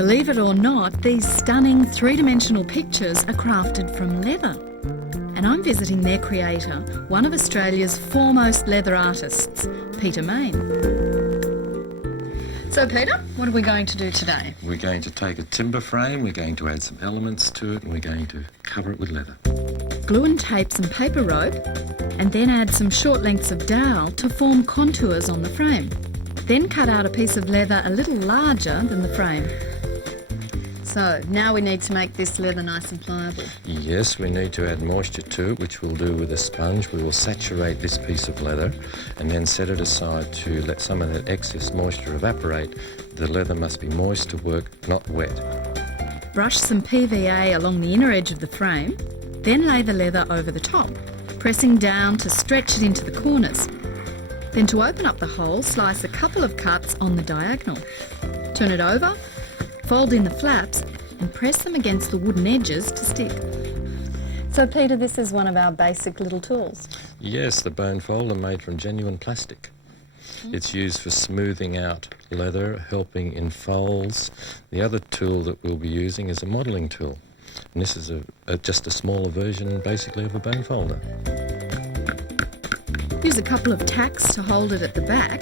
Believe it or not, these stunning three-dimensional pictures are crafted from leather. And I'm visiting their creator, one of Australia's foremost leather artists, Peter Main. So Peter, what are we going to do today? We're going to take a timber frame, we're going to add some elements to it, and we're going to cover it with leather. Glue and tape some paper rope, and then add some short lengths of dowel to form contours on the frame. Then cut out a piece of leather a little larger than the frame. So now we need to make this leather nice and pliable. Yes, we need to add moisture to it, which we'll do with a sponge. We will saturate this piece of leather and then set it aside to let some of that excess moisture evaporate. The leather must be moist to work, not wet. Brush some PVA along the inner edge of the frame, then lay the leather over the top, pressing down to stretch it into the corners. Then to open up the hole, slice a couple of cuts on the diagonal. Turn it over, fold in the flaps and press them against the wooden edges to stick. So Peter, this is one of our basic little tools. Yes, the bone folder made from genuine plastic. It's used for smoothing out leather, helping in folds. The other tool that we'll be using is a modelling tool. And this is just a smaller version basically of a bone folder. Use a couple of tacks to hold it at the back,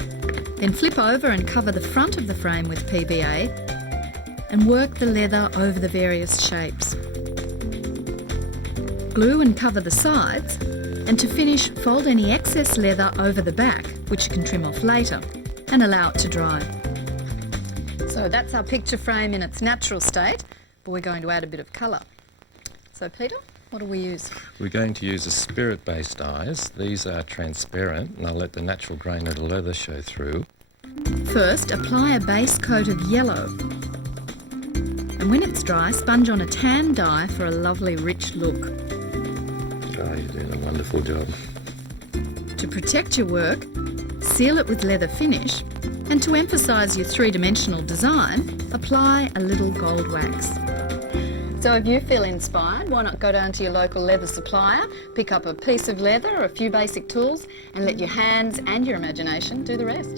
then flip over and cover the front of the frame with PVA and work the leather over the various shapes. Glue and cover the sides, and to finish, fold any excess leather over the back, which you can trim off later, and allow it to dry. So that's our picture frame in its natural state, but we're going to add a bit of colour. So Peter, what do we use? We're going to use a spirit-based dyes. These are transparent, and I'll let the natural grain of the leather show through. First, apply a base coat of yellow. And when it's dry, sponge on a tan dye for a lovely rich look. Oh, you're doing a wonderful job. To protect your work, seal it with leather finish, and to emphasise your three-dimensional design, apply a little gold wax. So if you feel inspired, why not go down to your local leather supplier, pick up a piece of leather or a few basic tools, and let your hands and your imagination do the rest.